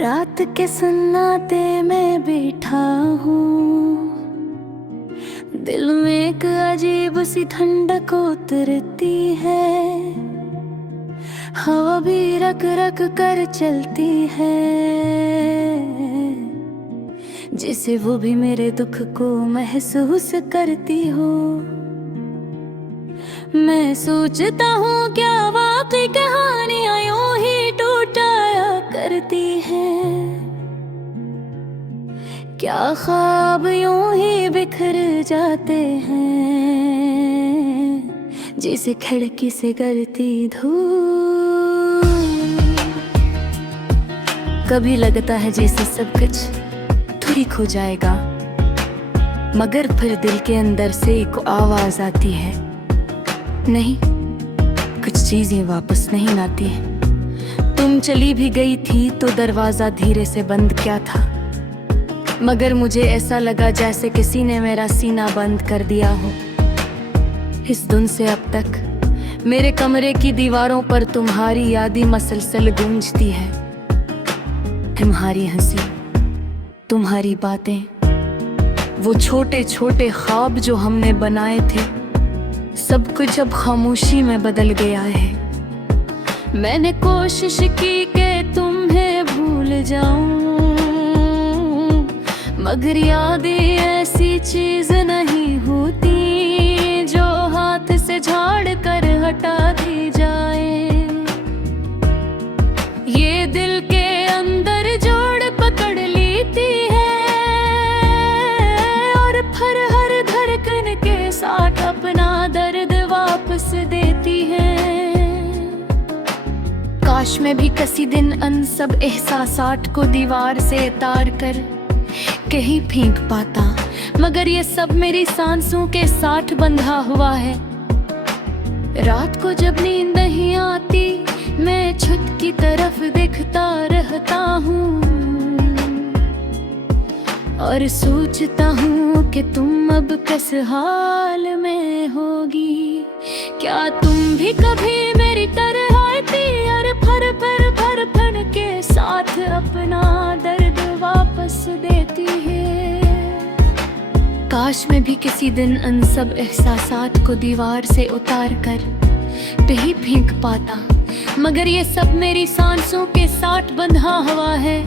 रात के सन्नाटे में बैठा हूँ, दिल में एक अजीब सी ठंडक उतरती है। हवा भी रक रक कर चलती है, जिसे वो भी मेरे दुख को महसूस करती हो। मैं सोचता हूँ क्या वाकई कहानियाँ यूं ही टूटाया करती हैं, क्या ख्वाब यूं ही बिखर जाते हैं, जैसे खिड़की से गिरती धूल। कभी लगता है जैसे सब कुछ ठीक हो जाएगा, मगर फिर दिल के अंदर से एक आवाज आती है, नहीं, कुछ चीजें वापस नहीं आती हैं। तुम चली भी गई थी तो दरवाजा धीरे से बंद किया था, मगर मुझे ऐसा लगा जैसे किसी ने मेरा सीना बंद कर दिया हो। इस दिन से अब तक मेरे कमरे की दीवारों पर तुम्हारी यादें मसलसल गूंजती है। तुम्हारी हंसी, तुम्हारी बातें, वो छोटे छोटे ख्वाब जो हमने बनाए थे, सब कुछ अब खामोशी में बदल गया है। मैंने कोशिश की कि तुम्हें भूल जाऊं, मगर यादें ऐसी चीज नहीं होती जो हाथ से झाड़ कर हटा दी जाए। ये दिल के अंदर जोड़ पकड़ लेती है और फिर हर धड़कन के साथ अपना दर्द वापस देती है। काश मैं भी किसी दिन अन सब एहसासात को दीवार से तार कर कहीं फेंक पाता, मगर ये सब मेरी सांसों के साथ बंधा हुआ है। रात को जब नींद नहीं आती, मैं छत की तरफ देखता रहता हूँ और सोचता हूँ कि तुम अब किस हाल में होगी। क्या तुम भी कभी मेरी तरह आती और फर के साथ अपना दर्द वापस देती है। काश मैं भी किसी दिन उन सब एहसासात को दीवार से उतार कर कहीं फेंक पाता, मगर ये सब मेरी सांसों के साथ बंधा हुआ है।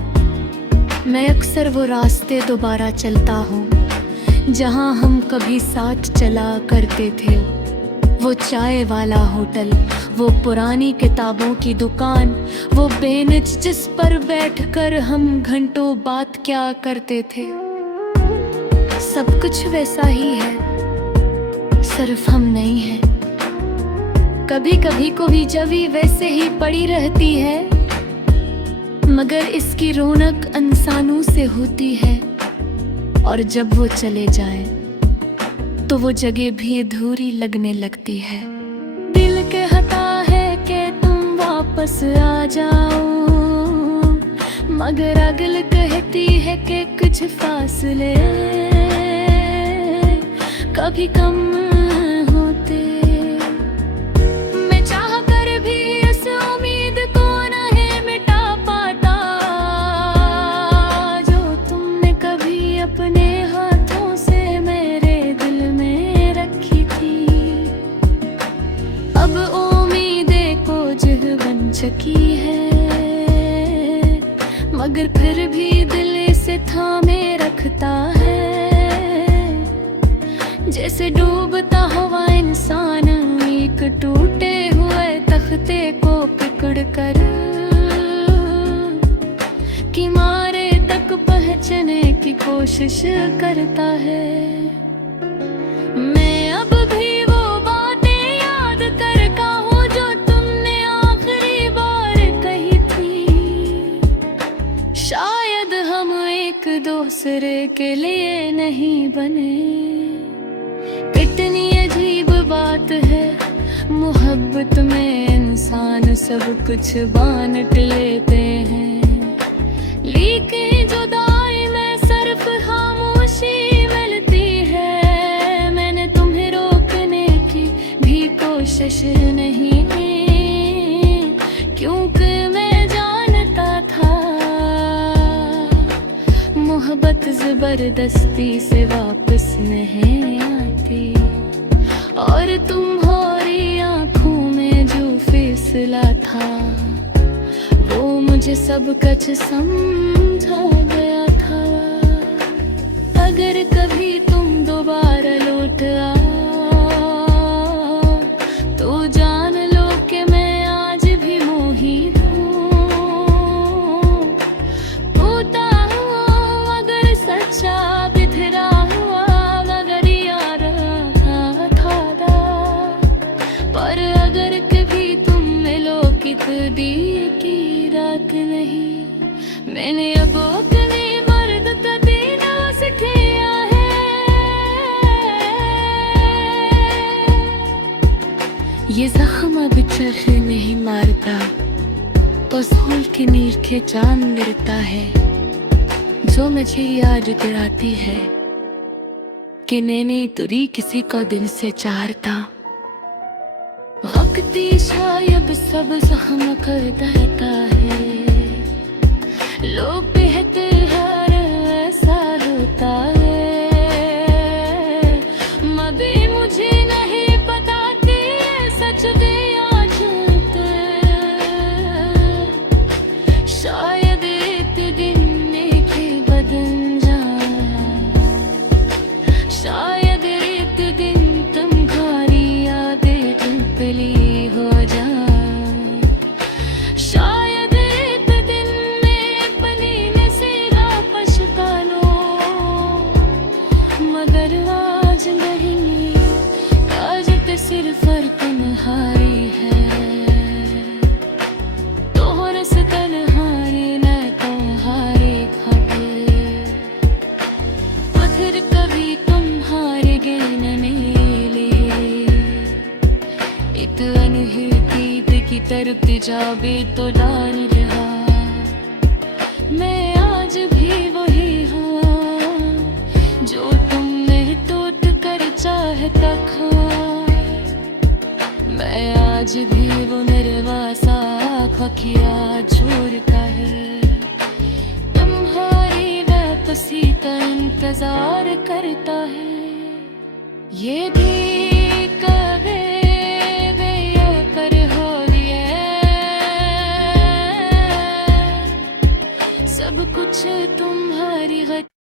मैं अक्सर वो रास्ते दोबारा चलता हूँ जहाँ हम कभी साथ चला करते थे। वो चाय वाला होटल, वो पुरानी किताबों की दुकान, वो बेंच जिस पर बैठकर हम घंटों बात क्या करते थे। सब कुछ वैसा ही है, सिर्फ हम नहीं हैं। कभी कभी कोई जगह वैसे ही पड़ी रहती है, मगर इसकी रौनक इंसानों से होती है, और जब वो चले जाए तो वो जगह भी अधूरी लगने लगती है। दिल कहता है कि तुम वापस आ जाओ, मगर अगल कहती है कि कुछ फासले कभी कम होते। मैं चाह कर भी इस उम्मीद को नहीं मिटा पाता, जो तुमने कभी अपने हाथों से मेरे दिल में रखी थी। अब उम्मीदें कोझ बन चुकी है, मगर फिर भी दिल इसे थामे रखता है, जैसे डूबता हुआ इंसान एक टूटे हुए तख्ते को पकड़ कर किनारे तक पहुंचने की कोशिश करता है। मैं अब भी वो बातें याद करता हूँ जो तुमने आखिरी बार कही थी। शायद हम एक दूसरे के लिए नहीं बने। इतनी अजीब बात है, मोहब्बत में इंसान सब कुछ बांट लेते हैं, लेकिन जुदाई में सिर्फ खामोशी मिलती है। मैंने तुम्हें रोकने की भी कोशिश नहीं की, क्योंकि मैं जानता था मोहब्बत जबरदस्ती से वापस नहीं आती। और तुम्हारी आंखों में जो फैसला था वो मुझे सब कुछ समझा गया था। अगर कभी तुम दोबारा लौट आओ तो जान लो कि मैं आज भी मोहित हूँ। टूटा हुआ अगर सच्चा बिखरा हुआ मगर यार था पर अगर कभी तुम मिलो कितनी की रात नहीं। मैंने अब अपने मर्द का देना सिखाया है। ये जख्म अब चरखे नहीं मारता, बस होल के नीर के चांद गिरता है जो मुझे याद दिलाती है कि मैंने तुरी किसी को दिल से चाहता। वक्ती शायद सब जख्म कर देता है, लोग कहते हर ऐसा होता है मगर मुझे नहीं पता कि सच भी या झूठ। शायद एक दिन एक बदल जाए, शायद एक दिन तुम्हारी यादें टुकड़ी हो जाए। शायद एक दिन मैं बनी से पछता लो मगर आज नहीं। आज तो सिर्फ तन्हाई है, तोहर से तन्हारी न तुम्हारी खबर। पत्थर कभी तुम्हारे गिरने मिले, इत अनहिर्दीद की तरफ जाबे तो डाल रहा। मैं आज भी वही हूँ जो तुमने टूट कर चाहता था। मैं आज भी वो निर्वासा खखिया छोड़ता है। तुम्हारी वापसी का इंतजार करता है। ये भी कहे सब कुछ तुम्हारी गलती।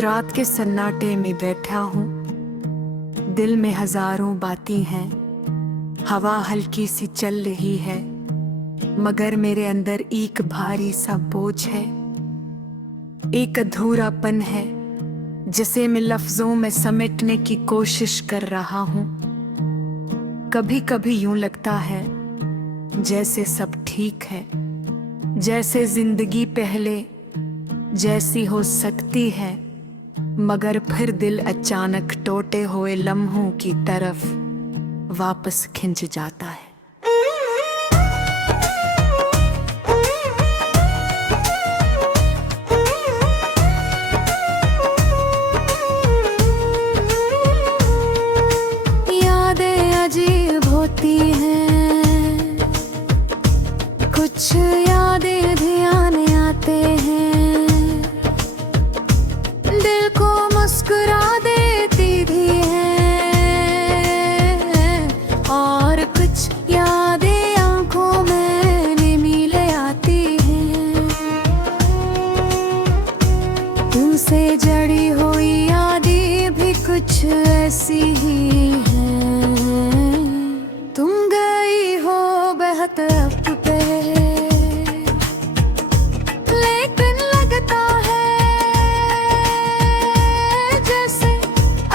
रात के सन्नाटे में बैठा हूँ, दिल में हजारों बातें हैं। हवा हल्की सी चल रही है मगर मेरे अंदर एक भारी सा बोझ है। एक अधूरापन है जिसे मैं लफ्जों में समेटने की कोशिश कर रहा हूँ। कभी कभी यूं लगता है जैसे सब ठीक है, जैसे जिंदगी पहले जैसी हो सकती है, मगर फिर दिल अचानक टूटे हुए लम्हों की तरफ वापस खिंच जाता है। यादें अजीब होती हैं, कुछ यादें ध्यान आते हैं, दिल को मुस्कुरा देती भी हैं, और कुछ यादें आंखों में नीमी ले आती हैं। तुमसे जड़ी हुई यादें भी कुछ ऐसी ही हैं। तुम गई हो बहुत अब पे, लेकिन लगता है जैसे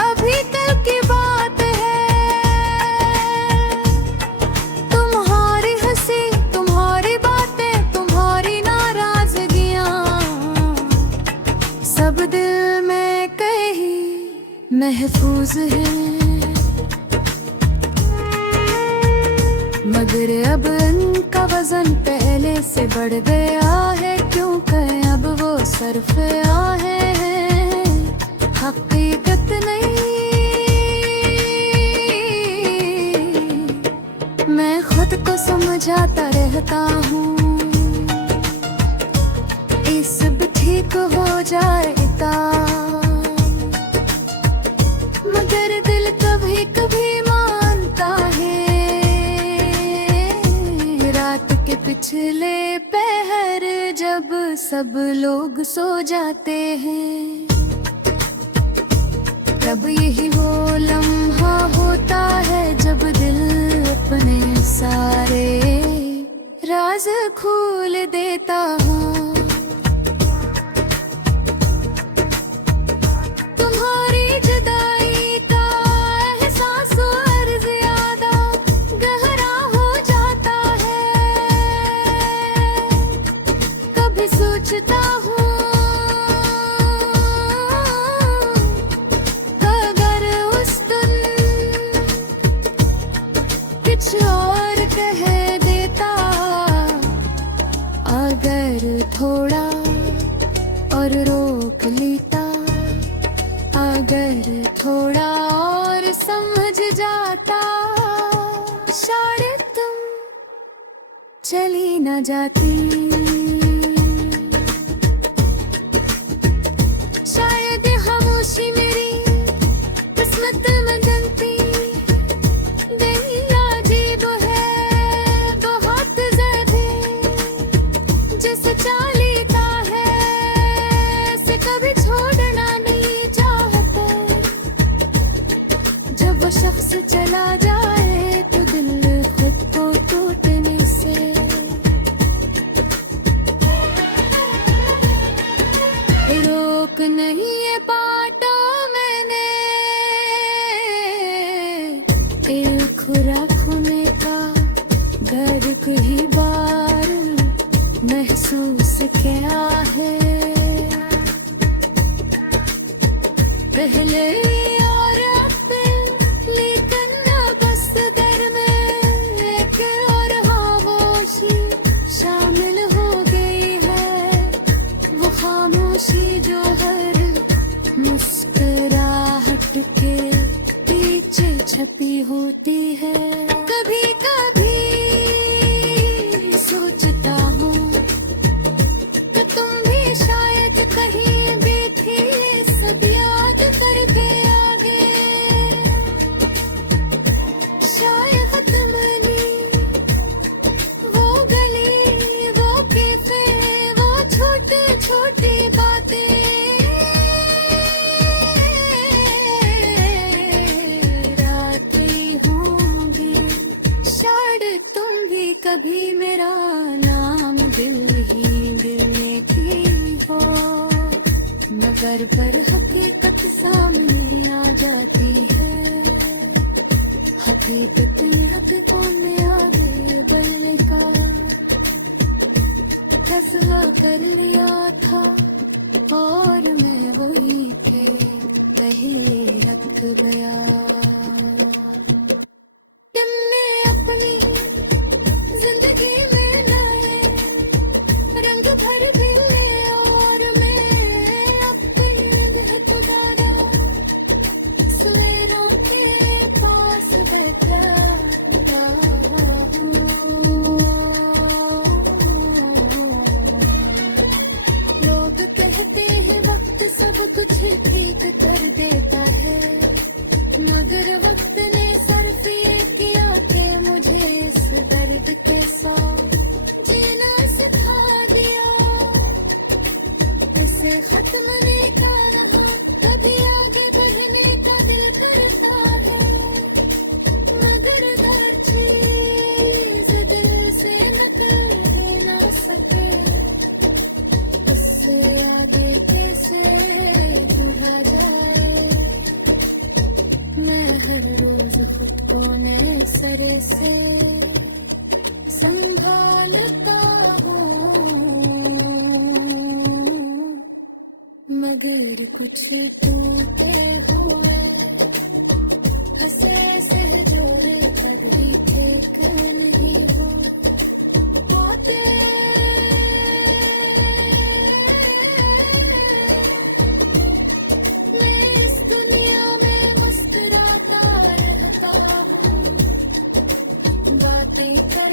अभी कल की बात है। तुम्हारी हंसी, तुम्हारी बातें, तुम्हारी नाराजगियां सब दिल में कहीं महफूज है। मगर अब इनका वजन पहले से बढ़ गया है, क्योंकि अब वो सरफ आए हैं। हकीकत खुद को समझाता रहता हूँ ये सब ठीक हो जाएगा, मगर दिल कभी कभी मानता है। रात के पिछले पहर जब सब लोग सो जाते हैं, तब यही वो लम्हा होता है जब दिल अपने सारे राज खोल देता हूँ। तुम्हारी जुदाई का एहसास और ज्यादा गहरा हो जाता है। कभी सोचता हूँ कुछ और कह देता, अगर थोड़ा और रोक लेता, अगर थोड़ा और समझ जाता, शायद तुम चली न जाती। शायद खामोशी मेरी किस्मत में जनती। शख्स चला जाए तो दिल खुद को टूटने से रोक नहीं पाता मैंने। एक खुराक होने का दर्द ही बार महसूस किया है। पहले जो हर मुस्कुराहट के पीछे छपी होती है। कभी कभी सोचता हूँ कि तुम भी शायद कहीं भी थी, सब याद करके आगे शायद तुमने वो गली वो कैफे वो छोटे छोटे कभी मेरा नाम दिल ही दिल में थी हो, मगर पर हकीकत सामने आ जाती है। हकीकत हकीकों में आगे बढ़ने का फैसला कर लिया था, और मैं वही के कहीं रख गया। तुमने अपनी जिंदगी में नए रंग भर दिए और मैं अपने खुदारा सवेरों के पास बैठा हूँ। लोग कहते हैं वक्त सब कुछ ठीक कर देता है, मगर वक्त ने सिर्फ ये किया कि मुझे इस दर्द के साथ जीना सिखा दिया। इसे खत्म नहीं कर रहा, कभी आगे बढ़ने का दिल करता है, मगर हर चीज दिल से निकल ना सके। इससे आगे कैसे बुरा जाए, मैं हर रोज खुद को नए सर से संभालता हूँ, मगर कुछ टूटे हुए हंसे से जोड़े कभी ठीक नहीं हो पाते। मैं इस दुनिया में मुस्कुराता रहता हूँ, बातें कर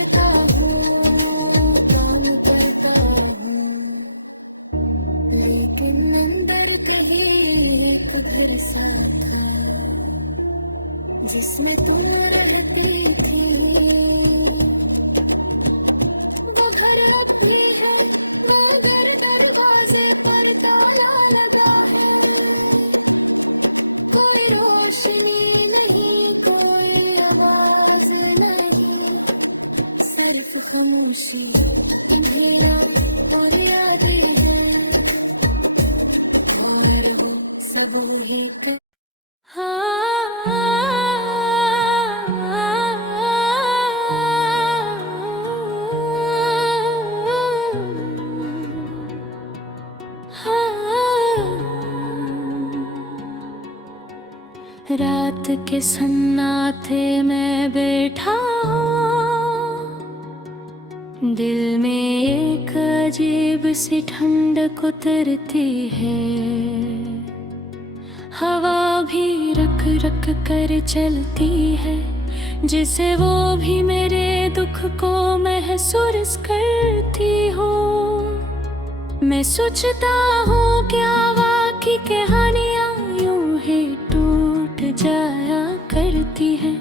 सा था जिसमें तुम रहती थी। वो घर अपनी है मगर दरवाजे पर ताला लगा है। कोई रोशनी नहीं, कोई आवाज नहीं, सिर्फ खामोशी, अंधेरा और यादें हैं। और वो सब ही रात के सन्नाटे में बैठा हूँ, दिल में एक अजीब सी ठंडक उतरती है। हवा भी रक रक कर चलती है, जिसे वो भी मेरे दुख को महसूस करती हो। मैं सोचता हूँ क्या वाकई कहानियाँ यूं ही टूट जाया करती है।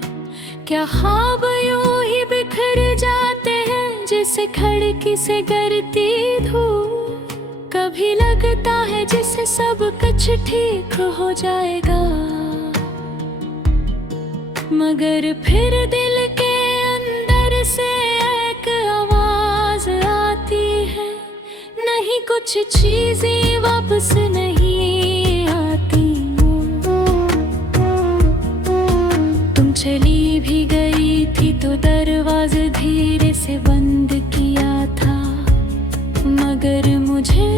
क्या ख्वाब यूं ही बिखर जाते हैं जैसे खिड़की से गिरती धूप। कभी लगता है जैसे सब कुछ ठीक हो जाएगा, मगर फिर दिल के अंदर से एक आवाज आती है, नहीं कुछ चीजें वापस नहीं आती। तुम चली भी गई थी तो दरवाज़ा धीरे से बंद किया था, मगर मुझे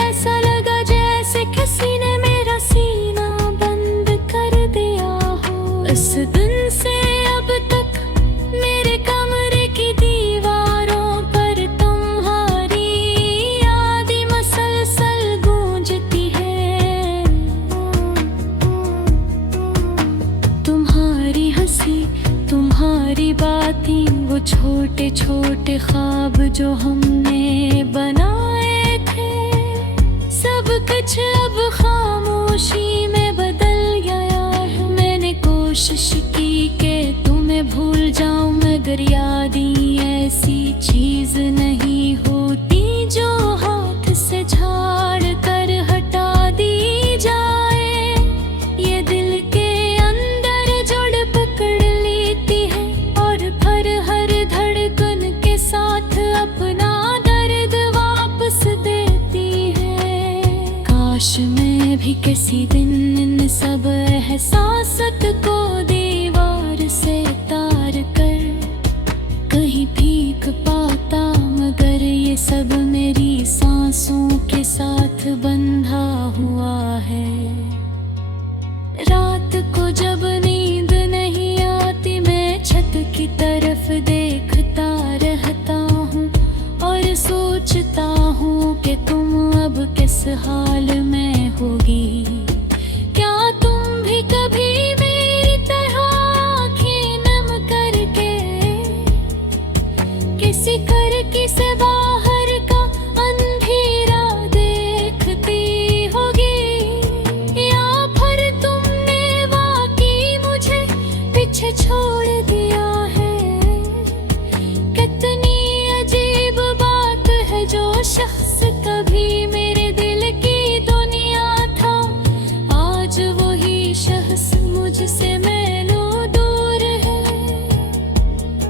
ऐसा लगा जैसे किसी ने मेरा सीना बंद कर दिया हो। इस दिन से अब तक मेरे कमरे की दीवारों पर तुम्हारी याद मसलसल गूंजती है। तुम्हारी हंसी, तुम्हारी बातें, वो छोटे छोटे ख्वाब जो हमने बनाए थे, सब कुछ अब खामोशी में बदल गया है। मैंने कोशिश की कि तुम्हें भूल जाऊं, मगर यादें ऐसी चीज नहीं होती जो हाथ से झाड़ कर हटा दी जाए। ये दिल के अंदर जड़ पकड़ लेती है और फिर हर धड़कन के साथ अपना दर्द वापस देती है। काश मैं भी किसी दिन इन सब एहसासत को दीवार से तार कर कहीं भीग पाता, मगर ये सब मेरी सांसों के साथ बंधा हुआ है। रात को जब नींद नहीं आती, मैं छत की तरफ देखता रहता हूँ और सोचता हूँ कि तुम अब किस हाल में होगी। क्या तुम भी कभी मेरी तरह आँखें नम करके किसी खिड़की से बाहर का अंधेरा देखती होगी, या फिर तुमने वाकई मुझे पीछे छोड़ दिया है। कितनी अजीब बात है, जो शख्स कभी मेरे दिल की दुनिया था, आज वही शख्स मुझसे मैलों दूर है।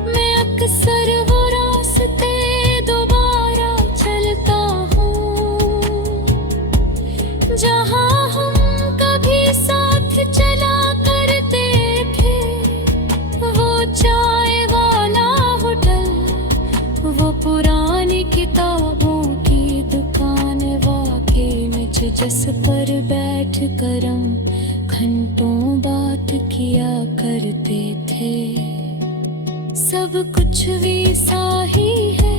मैं अक्सर वो रास्ते दोबारा चलता हूँ जहाँ हम कभी साथ चला करते थे। वो चाय वाला होटल, वो पुरानी किताबों की दुकान, वाकई में जिस पर बैठ कर हम घंटों बात किया करते थे। सब कुछ वैसा ही है,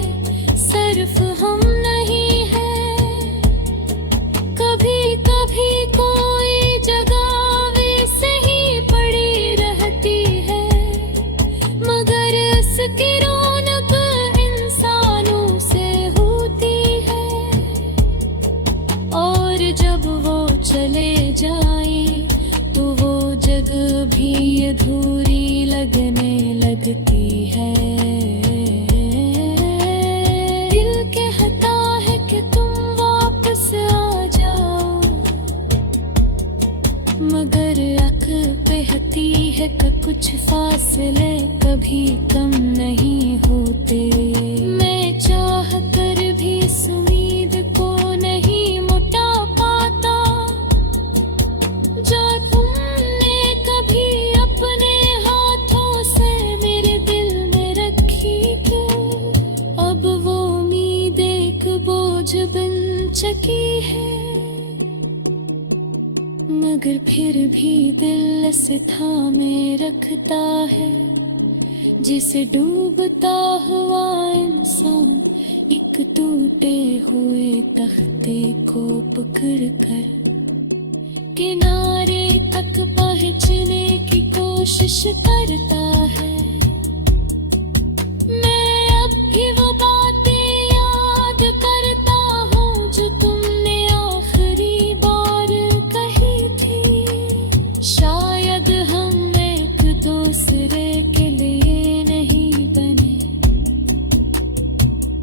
सिर्फ हम नहीं है। कभी कभी कोई जगह वैसे ही पड़ी रहती है, मगर इसकी रौनक इंसानों से होती है। और जब वो चले जाए शायद भी अधूरी लगने लगती है। दिल कहता है कि तुम वापस आ जाओ, मगर अख बहती है कि कुछ फासले कभी कम नहीं होते। मैं चाह कर भी इस उम्मीद को नहीं मिटा पाता, जो तुमने कभी अपने हाथों से मेरे दिल में रखी थी। अब वो उम्मीद एक बोझ बन चुकी है, मगर फिर भी दिल से थामे रखता है। जिसे डूबता हुआ इंसान एक टूटे हुए तख्ते को पकड़ कर किनारे तक पहुंचने की कोशिश करता है। मैं अब भी वो बातें याद करता हूँ जो तुमने आखिरी बार कही थी। शायद हम एक दूसरे के लिए नहीं बने।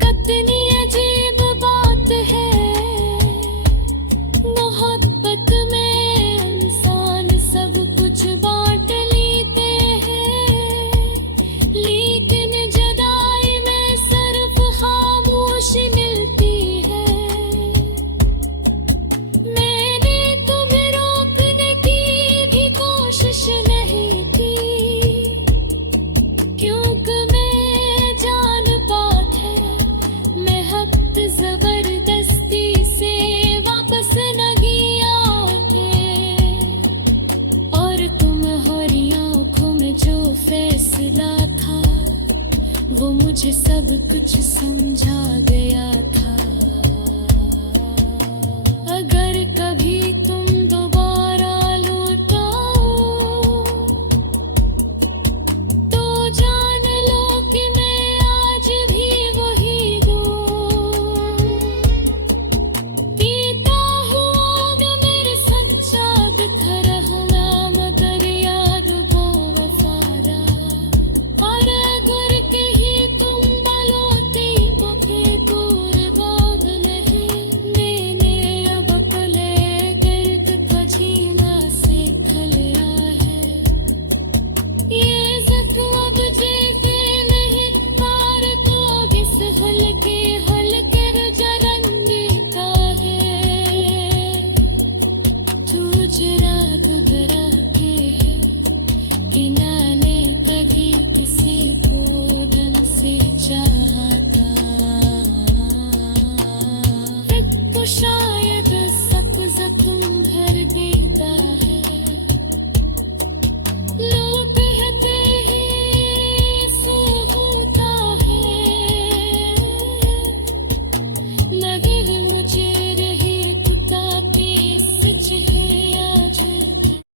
कितनी अजीब बात है, मोहब्बत में इंसान सब कुछ बांट लेते हैं, लेकिन जुदाई में सिर्फ खामोशी मिलती है। मैंने तुम्हें रोकने की भी कोशिश नहीं की, क्योंकि मैं जान पाता है मैं हक जबरदस्ती से वापस न गया है। और तुम्हारी आंखों में जो फैसला था वो मुझे सब कुछ समझा गया था।